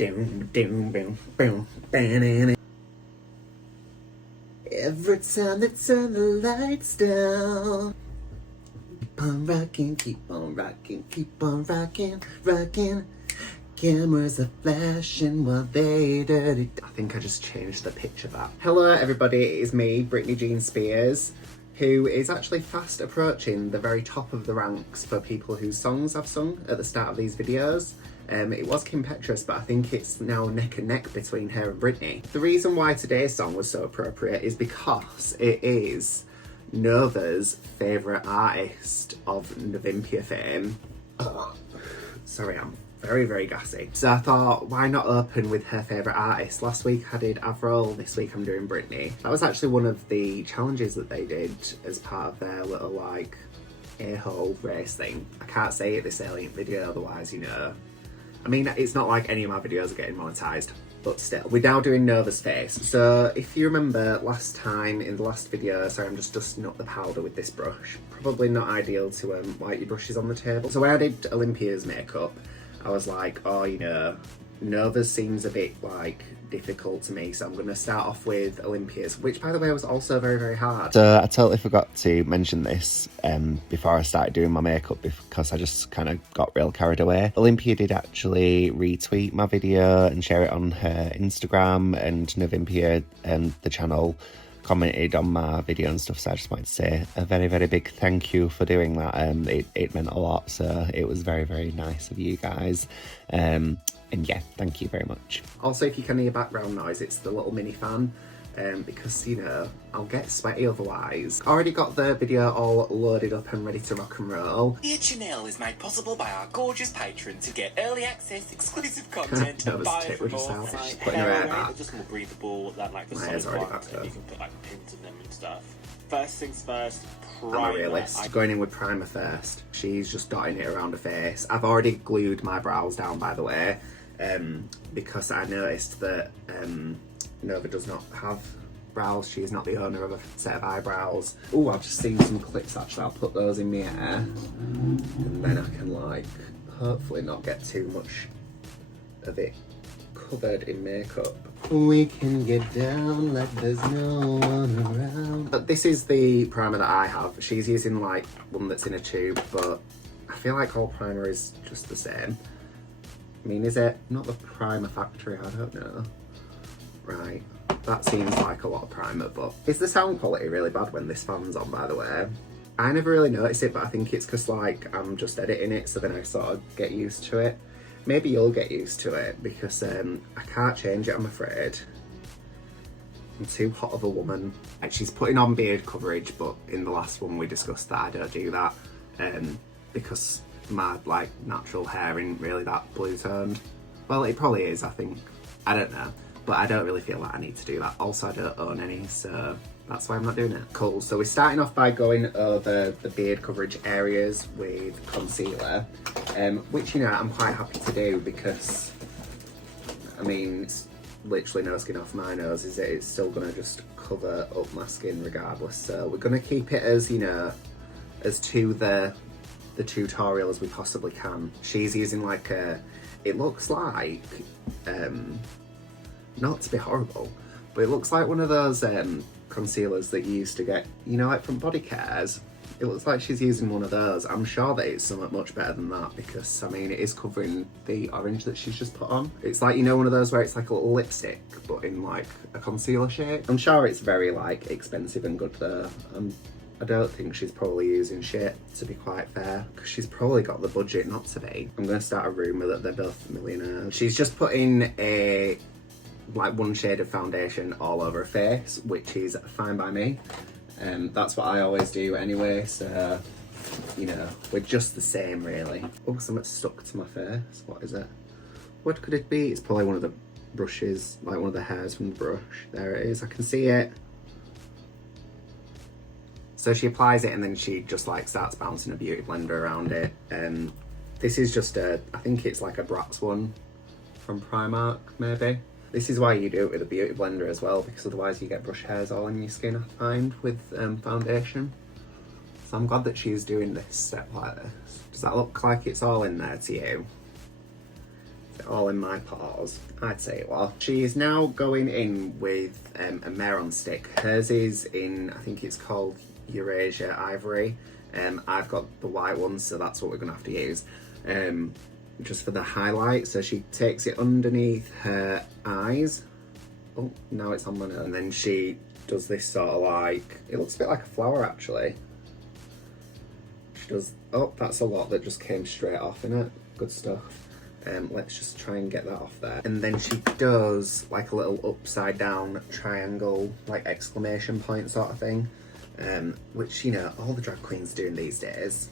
Every time they turn the lights down, keep on rocking, keep on rocking, keep on rocking, rocking. Cameras are flashing while they dirty. I think I just changed the picture back. Hello everybody, it is me, Brittany Jean Spears, who is actually fast approaching the very top of the ranks for people whose songs I've sung at the start of these videos. It was Kim Petras, but I think it's now neck and neck between her and Britney. The reason why today's song was so appropriate is because it is Nova's favourite artist of Novympia fame. Sorry, I'm very, very gassy. So I thought, why not open with her favourite artist? Last week I did Avril, this week I'm doing Britney. That was actually one of the challenges that they did as part of their little like a-hole race thing. I can't say it this early in the video, otherwise, you know. I mean, it's not like any of my videos are getting monetised, but still. We're now doing Nova's face. So if you remember last time in the last video, sorry, I'm just dusting up the powder with this brush. Probably not ideal to wipe your brushes on the table. So when I did Olympia's makeup, I was like, oh, you know, Nova's seems a bit like difficult to me, so I'm going to start off with Olympia's, which by the way was also very, very hard. So I totally forgot to mention this before I started doing my makeup because I just kind of got real carried away. Olympia did actually retweet my video and share it on her Instagram, and Novympia and the channel commented on my video and stuff, so I just wanted to say a very, very big thank you for doing that. It meant a lot, so it was very, very nice of you guys. And yeah, thank you very much. Also, if you can hear background noise, it's the little mini fan, because, you know, I'll get sweaty otherwise. Already got the video all loaded up and ready to rock and roll. The channel is made possible by our gorgeous patrons who get early access, exclusive content, and buy from more putting her hair back. They're just more breathable than like the solid ones, and you can put like pins in them and stuff. First things first, primer. I'm a realist. Going in with primer first. She's just dotting it around her face. I've already glued my brows down, by the way, because I noticed that Nova does not have brows. She is not the owner of a set of eyebrows. Oh, I've just seen some clips actually. I'll put those in my hair, and then I can like hopefully not get too much of it covered in makeup. We can get down like there's no one around. But this is the primer that I have. She's using like one that's in a tube, but I feel like all primer is just the same. I mean, is it not the Primer Factory? I don't know. Right, that seems like a lot of primer, but is the sound quality really bad when this fan's on, by the way? I never really notice it, but I think it's because like I'm just editing it, so then I sort of get used to it. Maybe you'll get used to it, because I can't change it, I'm afraid. I'm too hot of a woman. Like, she's putting on beard coverage, but in the last one we discussed that I don't do that, because my like natural hair isn't really that blue toned. Well, it probably is, I think. I don't know, but I don't really feel like I need to do that. Also, I don't own any, so that's why I'm not doing it. Cool, so we're starting off by going over the beard coverage areas with concealer, which, you know, I'm quite happy to do because, I mean, it's literally no skin off my nose, is it? It's still gonna just cover up my skin regardless. So we're gonna keep it as, you know, as to the tutorial as we possibly can. She's using like a, it looks like, not to be horrible, but it looks like one of those concealers that you used to get, you know, like from body cares. It looks like she's using one of those. I'm sure that it's somewhat much better than that, because I mean, it is covering the orange that she's just put on. It's like, you know, one of those where it's like a little lipstick but in like a concealer shape. I'm sure it's very like expensive and good though. I don't think she's probably using shit, to be quite fair, because she's probably got the budget not to be. I'm going to start a rumour that they're both millionaires. She's just putting a like one shade of foundation all over her face, which is fine by me. That's what I always do anyway, so, you know, we're just the same really. Oh, something's stuck to my face. What is it? What could it be? It's probably one of the brushes, like one of the hairs from the brush. There it is, I can see it. So she applies it and then she just like starts bouncing a beauty blender around it. This is just a, I think it's like a Bratz one from Primark maybe. This is why you do it with a beauty blender as well, because otherwise you get brush hairs all in your skin, I find, with foundation. So I'm glad that she's doing this step like this. Does that look like it's all in there to you? all in my paws? I'd say it was. She is now going in with a Meron stick. Hers is in, I think it's called Eurasia Ivory. I've got the white one, so that's what we're gonna have to use. Just for the highlight. So she takes it underneath her eyes. Oh, now it's on my nose. And then she does this sort of like, it looks a bit like a flower actually. She does, oh, that's a lot that just came straight off in it. Good stuff. Let's just try and get that off there. And then she does like a little upside down triangle, like exclamation point sort of thing. Which, you know, all the drag queens doing these days.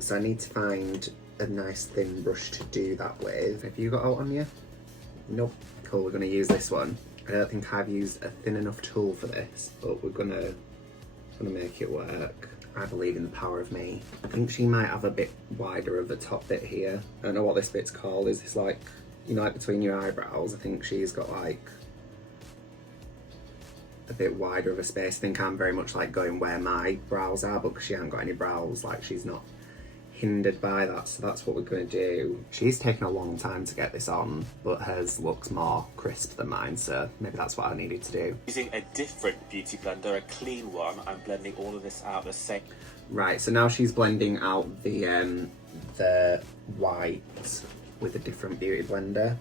So I need to find a nice thin brush to do that with. Have you got out on you? Nope. Cool, we're gonna use this one. I don't think I've used a thin enough tool for this, but we're gonna make it work. I believe in the power of me. I think she might have a bit wider of the top bit here. I don't know what this bit's called. Is this like, you know, like between your eyebrows? I think she's got like a bit wider of a space. I think I'm very much like going where my brows are, but because she hasn't got any brows, like she's not hindered by that, so that's what we're going to do. She's taken a long time to get this on, but hers looks more crisp than mine, so maybe that's what I needed to do. Using a different beauty blender, a clean one, I'm blending all of this out the same. Right, so now she's blending out the white with a different beauty blender.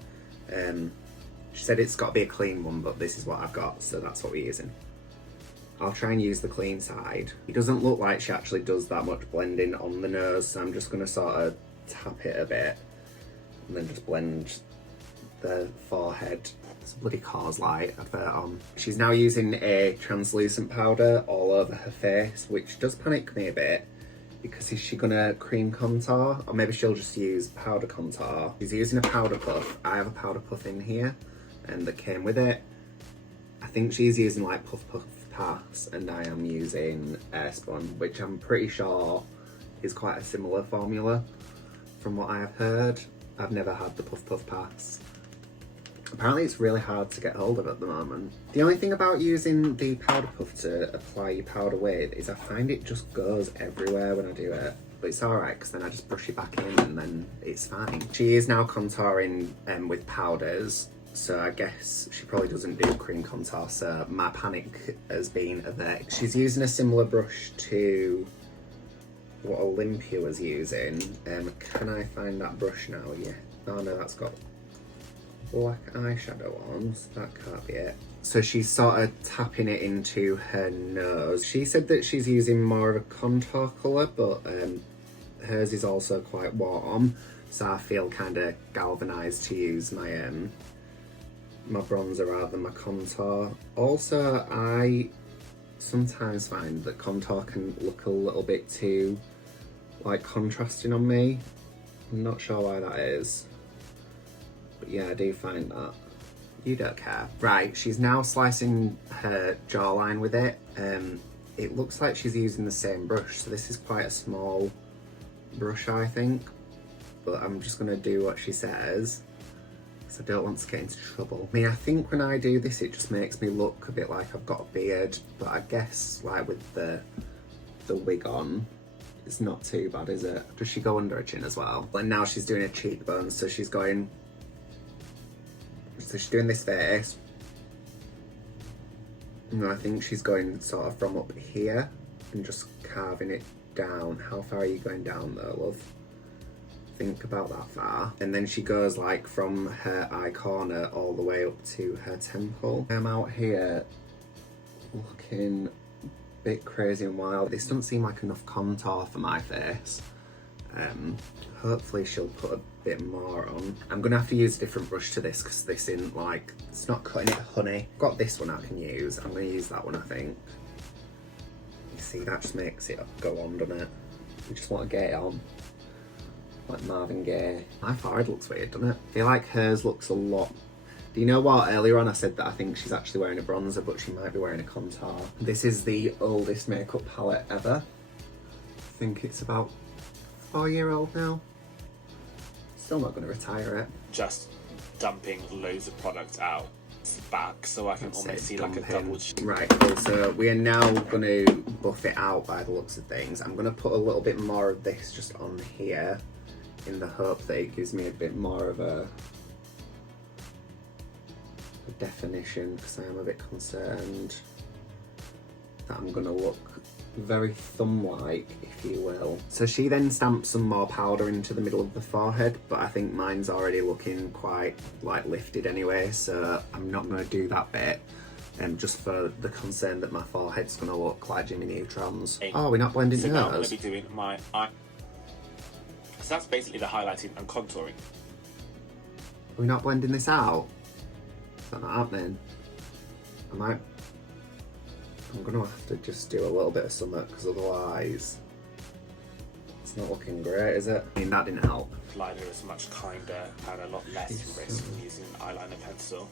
She said it's got to be a clean one, but this is what I've got, so that's what we're using. I'll try and use the clean side. It doesn't look like she actually does that much blending on the nose, so I'm just going to sort of tap it a bit and then just blend the forehead. There's a bloody Cause Light advert on. She's now using a translucent powder all over her face, which does panic me a bit, because is she gonna cream contour? Or maybe she'll just use powder contour. She's using a powder puff. I have a powder puff in here and that came with it. I think she's using like Puff Puff Pass and I am using Airspun, which I'm pretty sure is quite a similar formula from what I have heard. I've never had the Puff Puff Pass. Apparently it's really hard to get hold of at the moment. The only thing about using the powder puff to apply your powder with is I find it just goes everywhere when I do it. But it's alright because then I just brush it back in and then it's fine. She is now contouring with powders. So I guess she probably doesn't do cream contour, so my panic has been averted. She's using a similar brush to what Olympia was using. Can I find that brush now? Yeah. Oh no, that's got black eyeshadow on, so that can't be it. So she's sort of tapping it into her nose. She said that she's using more of a contour colour, but hers is also quite warm, so I feel kind of galvanised to use my my bronzer rather than my contour. Also, I sometimes find that contour can look a little bit too like contrasting on me. I'm not sure why that is, but yeah, I do find that. You don't care. Right, she's now slicing her jawline with it. It looks like she's using the same brush, so this is quite a small brush, I think, but I'm just gonna do what she says. I don't want to get into trouble. I mean, I think when I do this, it just makes me look a bit like I've got a beard, but I guess like with the wig on, it's not too bad, is it? Does she go under her chin as well? And now she's doing her cheekbones, so she's doing this face. No, I think she's going sort of from up here and just carving it down. How far are you going down though, love? Think about that far. And then she goes like from her eye corner all the way up to her temple. I'm out here looking a bit crazy and wild. This doesn't seem like enough contour for my face. Hopefully she'll put a bit more on. I'm gonna have to use a different brush to this because this isn't like, it's not cutting it honey. I've got this one I can use. I'm gonna use that one, I think. You see, that just makes it go on, doesn't it? You just want to get it on. Like Marvin Gaye. My forehead looks weird, doesn't it? I feel like hers looks a lot... Do you know what? Earlier on I said that I think she's actually wearing a bronzer, but she might be wearing a contour. This is the oldest makeup palette ever. I think it's about 4-year-old now. Still not going to retire it. Just dumping loads of product out back so I can almost see like a double... Right, cool. So we are now going to buff it out by the looks of things. I'm going to put a little bit more of this just on here, in the hope that it gives me a bit more of a the definition because I am a bit concerned that I'm gonna look very thumb-like, if you will. So she then stamped some more powder into the middle of the forehead, but I think mine's already looking quite like lifted anyway, so I'm not gonna do that bit. Just for the concern that my forehead's gonna look like Jimmy Neutron's. Oh, we're not blending so yours? now I'm gonna be doing my eye. So that's basically the highlighting and contouring. We're not blending this out? Is that not happening? I'm gonna have to just do a little bit of something because otherwise it's not looking great, is it? I mean, that didn't help. Liner is much kinder and a lot less risk from using an eyeliner pencil.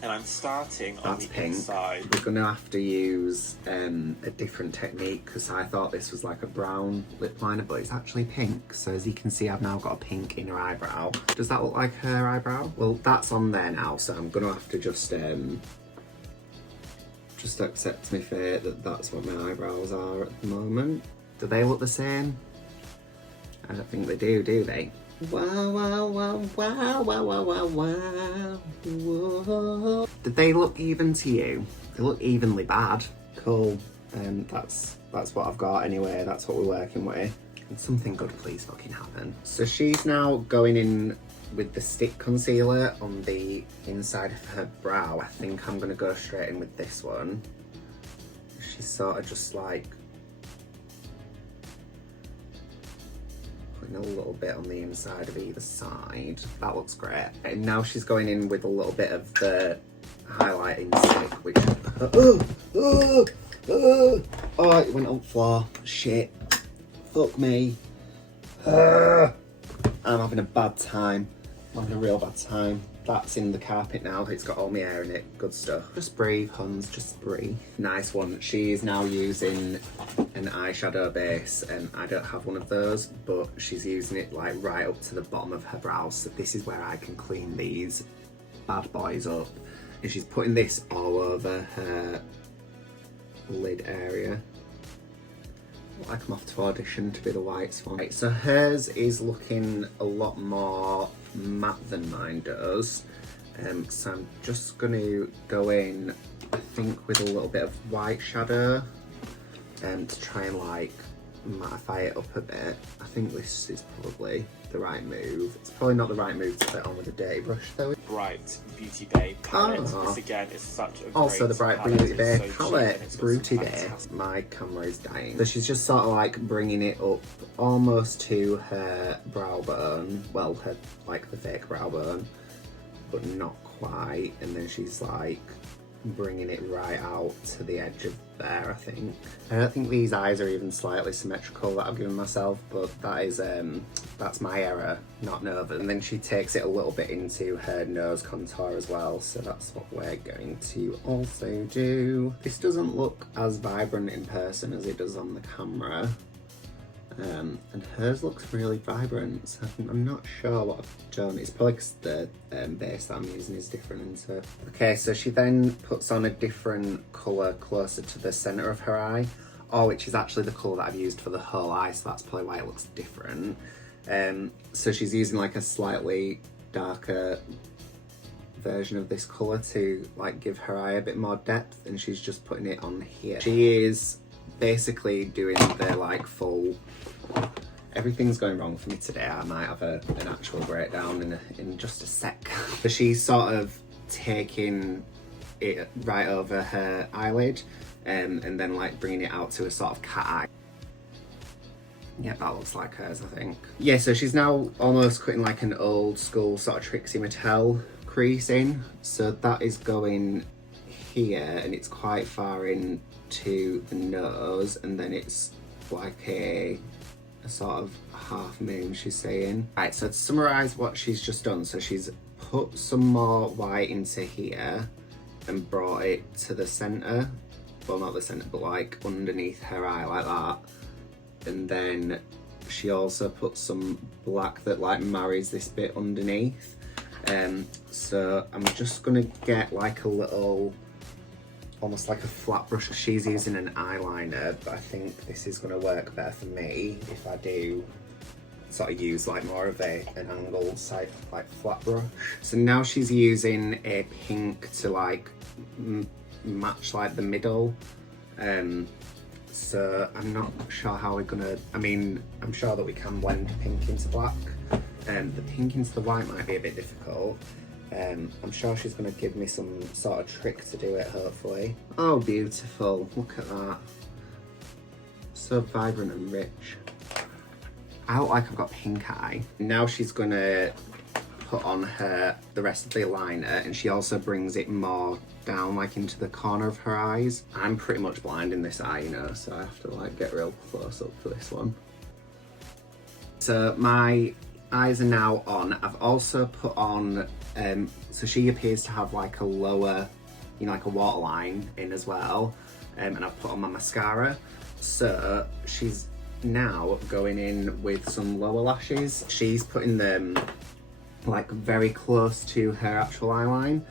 And I'm starting on the pink. inside. We're gonna have to use a different technique because I thought this was like a brown lip liner, but it's actually pink. So as you can see, I've now got a pink inner eyebrow. Does that look like her eyebrow? Well, that's on there now, so I'm gonna have to just accept my fate that that's what my eyebrows are at the moment. Do they look the same? I don't think they do they? Wow, wow, wow, wow, wow, wow, wow, wow. Whoa. Did they look even to you? They look evenly bad. Cool. That's what I've got anyway. That's what we're working with. Can something good please fucking happen? So she's now going in with the stick concealer on the inside of her brow. I think I'm gonna go straight in with this one. She's sort of just like putting a little bit on the inside of either side. That looks great. And now she's going in with a little bit of the highlighting stick, which oh, it went on the floor. Shit. Fuck me. I'm having a bad time. I'm having a real bad time. That's in the carpet now. It's got all my hair in it. Good stuff. Just breathe, Huns. Just breathe. Nice one. She is now using an eyeshadow base, and I don't have one of those, but she's using it like right up to the bottom of her brows. So this is where I can clean these bad boys up. And she's putting this all over her lid area. Like I'm off to audition to be the white swan. Right, so hers is looking a lot more matte than mine does. So I'm just going to go in, I think, with a little bit of white shadow to try and like mattify it up a bit. I think this is probably the right move. It's probably not the right move to put on with a dirty brush though. Bright Beauty Bay palette. This again is such a also great the Bright palette. Beauty Bay It's so palette. cheap and Beauty it's Bay. fantastic. My camera is dying. So she's just sort of like bringing it up almost to her brow bone. Well, her like the fake brow bone, but not quite. And then she's like bringing it right out to the edge of there, I think. I don't think these eyes are even slightly symmetrical that I've given myself, but that is that's my error, not Nova. And then she takes it a little bit into her nose contour as well, so that's what we're going to also do. This doesn't look as vibrant in person as it does on the camera. And hers looks really vibrant, so I'm not sure what I've done. It's probably because the base that I'm using is different. So. Okay, so she then puts on a different colour closer to the centre of her eye, which is actually the colour that I've used for the whole eye, so that's probably why it looks different. So she's using like a slightly darker version of this colour to like give her eye a bit more depth, and she's just putting it on here. She is basically doing the like full, everything's going wrong for me today. I might have an actual breakdown in just a sec. But she's sort of taking it right over her eyelid and then like bringing it out to a sort of cat eye. Yeah, that looks like hers, I think. Yeah, so she's now almost cutting like an old school sort of Trixie Mattel crease in. So that is going here, and it's quite far in to the nose, and then it's like a sort of half moon, she's saying. Right, so to summarise what she's just done, so she's put some more white into here and brought it to the centre. Well, not the centre, but like underneath her eye like that. And then she also put some black that like marries this bit underneath. So I'm just gonna get like a little, almost like a flat brush. She's using an eyeliner, but I think this is gonna work better for me if I do sort of use like more of an angled type, like flat brush. So now she's using a pink to like match like the middle. So I'm not sure how we're gonna, I mean, I'm sure that we can blend pink into black. The pink into the white might be a bit difficult. I'm sure she's gonna give me some sort of trick to do it, hopefully. Oh, beautiful, look at that. So vibrant and rich. I look like I've got pink eye. Now she's gonna put on the rest of the liner, and she also brings it more down like into the corner of her eyes. I'm pretty much blind in this eye, you know, so I have to like get real close up for this one. So my eyes are now on. I've also put on, so she appears to have like a lower, you know, like a waterline in as well. And I've put on my mascara. So she's now going in with some lower lashes. She's putting them like very close to her actual eyeline.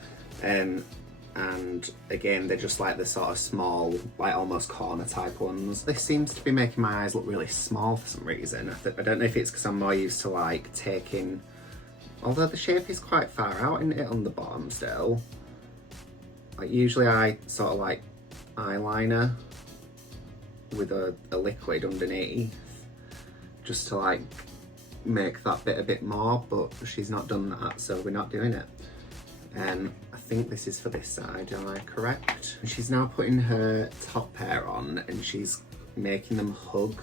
And again, they're just like the sort of small, like almost corner type ones. This seems to be making my eyes look really small for some reason. I don't know if it's because I'm more used to like taking, although the shape is quite far out in it on the bottom still. Like usually I sort of like eyeliner with a liquid underneath just to like make that bit a bit more, but she's not done that, so we're not doing it. I think this is for this side, am I correct? She's now putting her top pair on and she's making them hug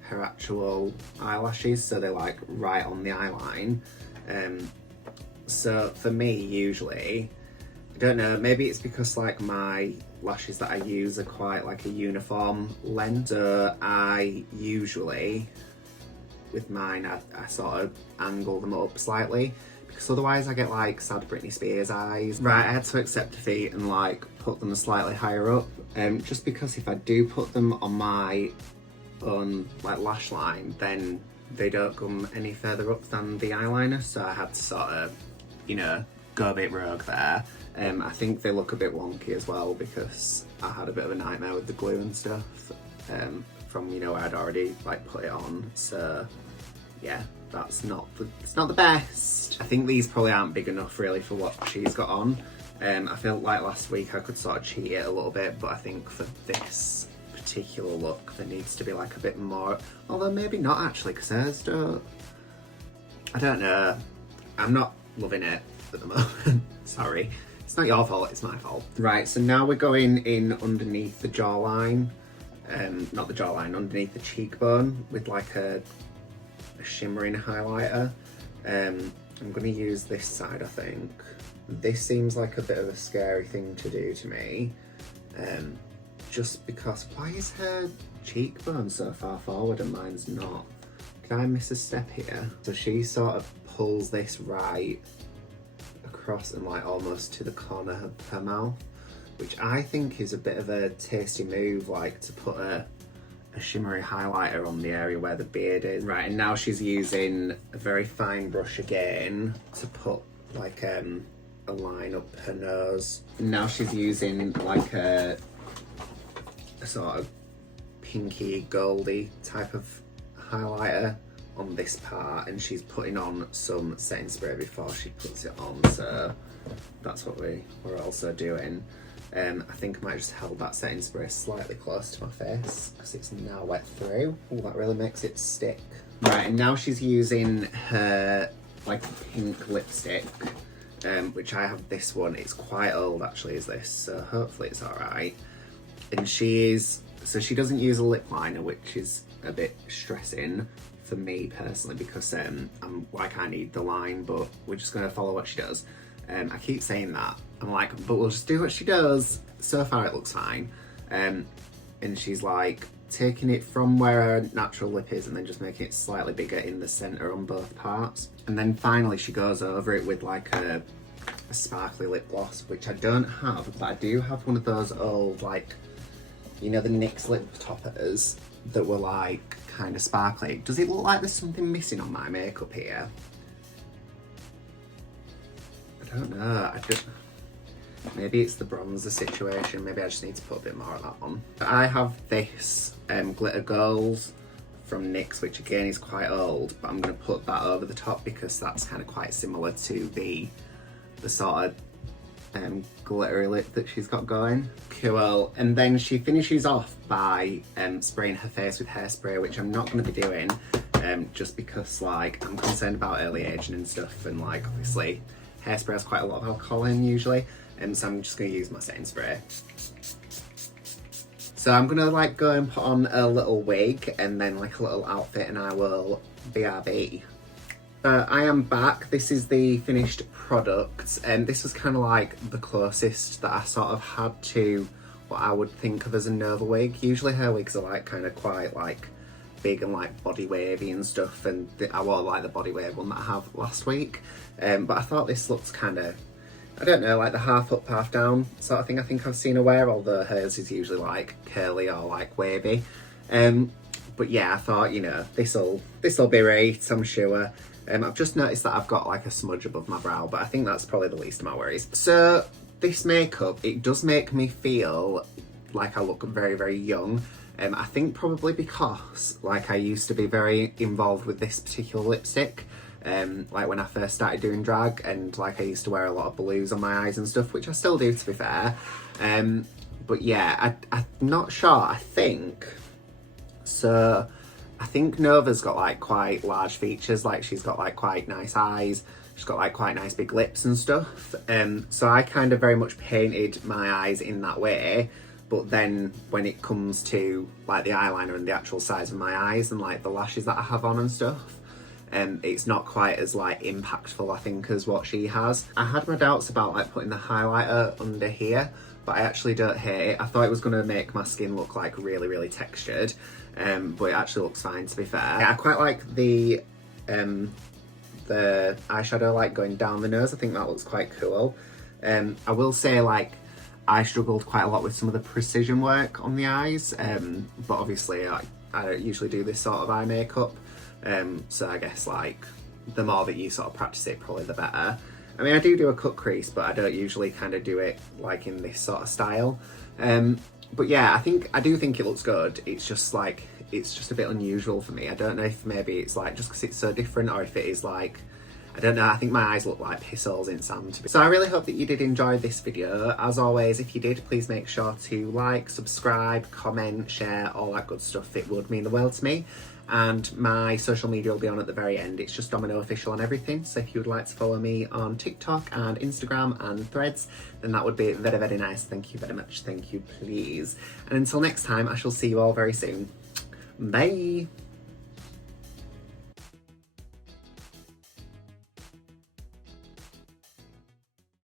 her actual eyelashes, so they're like right on the eyeline. So for me, usually, I don't know, maybe it's because like my lashes that I use are quite like a uniform length, so I usually, with mine, I sort of angle them up slightly, because otherwise I get like sad Britney Spears eyes. Right, I had to accept defeat and like put them slightly higher up, just because if I do put them on my own like lash line, then they don't come any further up than the eyeliner, so I had to sort of, you know, go a bit rogue there. I think they look a bit wonky as well because I had a bit of a nightmare with the glue and stuff from, you know, where I'd already like put it on, so yeah, it's not the best. I think these probably aren't big enough really for what she's got on. I felt like last week I could sort of cheat it a little bit, but I think for this particular look there needs to be like a bit more, although maybe not actually, because hers don't, I don't know, I'm not loving it at the moment. Sorry, it's not your fault, it's my fault. Right, so now we're going in underneath the jawline, not the jawline, underneath the cheekbone with like a shimmering highlighter. I'm going to use this side, I think. This seems like a bit of a scary thing to do to me, just because, why is her cheekbone so far forward and mine's not? Did I miss a step here? So she sort of pulls this right across and like almost to the corner of her mouth, which I think is a bit of a tasty move, like to put a shimmery highlighter on the area where the beard is. Right, and now she's using a very fine brush again to put like a line up her nose. And now she's using like a sort of pinky goldy type of highlighter on this part, and she's putting on some setting spray before she puts it on, so that's what we're also doing. I think I might just hold that setting spray slightly close to my face because it's now wet through. Oh, that really makes it stick. Right, and now she's using her like pink lipstick, which I have this one. It's quite old actually, is this, so hopefully it's alright. And she doesn't use a lip liner, which is a bit stressing for me personally, because I'm like, I need the line, but we're just gonna follow what she does. I keep saying that. I'm like, but we'll just do what she does. So far it looks fine. And she's like taking it from where her natural lip is and then just making it slightly bigger in the center on both parts. And then finally she goes over it with like a sparkly lip gloss, which I don't have, but I do have one of those old, like, you know, the NYX lip toppers that were like kind of sparkly. Does it look like there's something missing on my makeup here? I don't know. Maybe it's the bronzer situation. Maybe I just need to put a bit more of that on. I have this Glitter Goals from NYX, which again is quite old, but I'm going to put that over the top because that's kind of quite similar to the sort of glittery lip that she's got going. Cool. And then she finishes off by spraying her face with hairspray, which I'm not going to be doing just because like I'm concerned about early aging and stuff, and like obviously hairspray has quite a lot of alcohol in usually, so I'm just going to use my setting spray. So I'm going to like go and put on a little wig and then like a little outfit, and I will BRB. I am back. This is the finished product, and this was kind of like the closest that I sort of had to what I would think of as a Nova wig. Usually her wigs are like kind of quite like big and like body wavy and stuff, and I wore like the body wave one that I have last week, but I thought this looks kind of, I don't know, like the half up half down sort of thing I think I've seen her wear, although hers is usually like curly or like wavy. But yeah, I thought, you know, this'll be right, I'm sure. I've just noticed that I've got like a smudge above my brow, but I think that's probably the least of my worries. So this makeup, it does make me feel like I look very, very young. I think probably because like I used to be very involved with this particular lipstick. Like when I first started doing drag, and like I used to wear a lot of blues on my eyes and stuff, which I still do to be fair. But yeah, I'm not sure, I think. So I think Nova's got like quite large features, like she's got like quite nice eyes, she's got like quite nice big lips and stuff. So I kind of very much painted my eyes in that way, but then when it comes to like the eyeliner and the actual size of my eyes and like the lashes that I have on and stuff, it's not quite as like impactful I think as what she has. I had my doubts about like putting the highlighter under here, but I actually don't hate it. I thought it was going to make my skin look like really, really textured, but it actually looks fine to be fair. Yeah, I quite like the eyeshadow like going down the nose. I think that looks quite cool. I will say like I struggled quite a lot with some of the precision work on the eyes, but obviously I don't usually do this sort of eye makeup, so I guess like the more that you sort of practice it, probably the better. I mean, I do a cut crease, but I don't usually kind of do it like in this sort of style. But yeah, I do think it looks good. It's just like, it's just a bit unusual for me. I don't know if maybe it's like just because it's so different, or if it is like, I don't know, I think my eyes look like piss holes in sand. So I really hope that you did enjoy this video. As always, if you did, please make sure to like, subscribe, comment, share, all that good stuff. It would mean the world to me. And my social media will be on at the very end. It's just Dominoe Official on everything. So if you would like to follow me on TikTok and Instagram and Threads, then that would be very, very nice. Thank you very much. Thank you, please. And until next time, I shall see you all very soon. Bye.